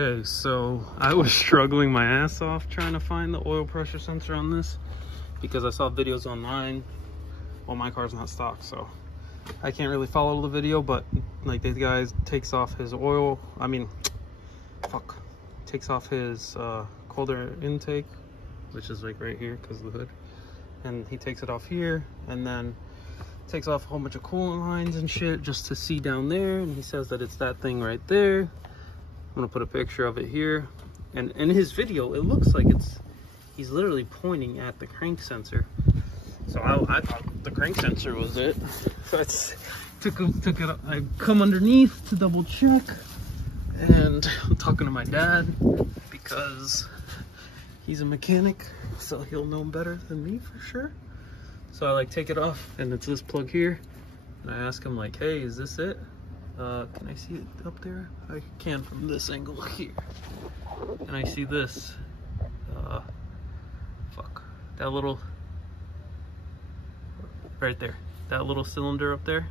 Okay, so I was struggling my ass off trying to find the oil pressure sensor on this because I saw videos online. Well, my car's not stock, so I can't really follow the video, but like this guy takes off his oil, takes off his cold air intake, which is like right here because of the hood, and he takes it off here and then takes off a whole bunch of coolant lines and shit just to see down there, and he says that it's that thing right there. I'm gonna put a picture of it here, and in his video it looks like he's literally pointing at the crank sensor. So I thought the crank sensor was it. So I come underneath to double check, and I'm talking to my dad because he's a mechanic, so he'll know better than me for sure. So I like take it off, and it's this plug here, and I ask him like, hey, is this it? Can I see it up there? I can from this angle here. And I see this, that little, right there, that little cylinder up there.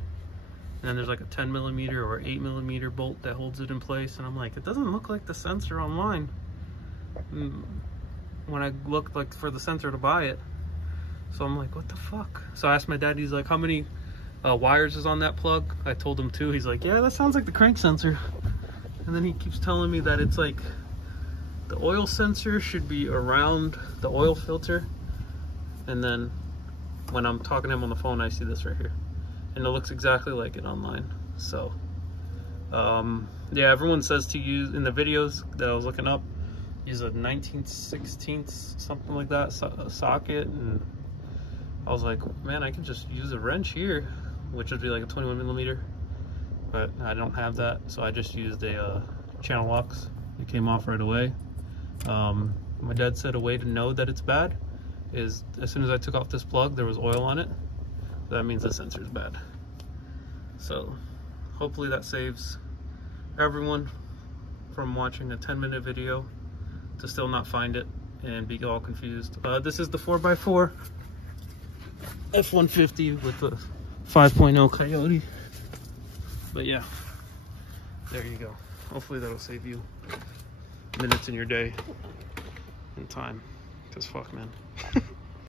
And then there's like a 10mm or 8mm bolt that holds it in place. And I'm like, it doesn't look like the sensor online when I looked like for the sensor to buy it. So I'm like, what the fuck? So I asked my dad, he's like, how many wires is on that plug? I told him 2. He's like, yeah, that sounds like the crank sensor. And then he keeps telling me that it's like the oil sensor should be around the oil filter. And then when I'm talking to him on the phone, I see this right here, and it looks exactly like it online. So yeah, everyone says to use, in the videos that I was looking up, use a 19/16 something like that socket. And I was like, man, I can just use a wrench here, which would be like a 21mm, but I don't have that, so I just used a channel locks. It came off right away. My dad said a way to know that it's bad is as soon as I took off this plug, there was oil on it. That means the sensor's bad. So hopefully that saves everyone from watching a 10-minute video to still not find it and be all confused. This is the 4x4 F-150 with the 5.0 Coyote. But yeah, there you go. Hopefully that'll save you minutes in your day and time, because fuck, man.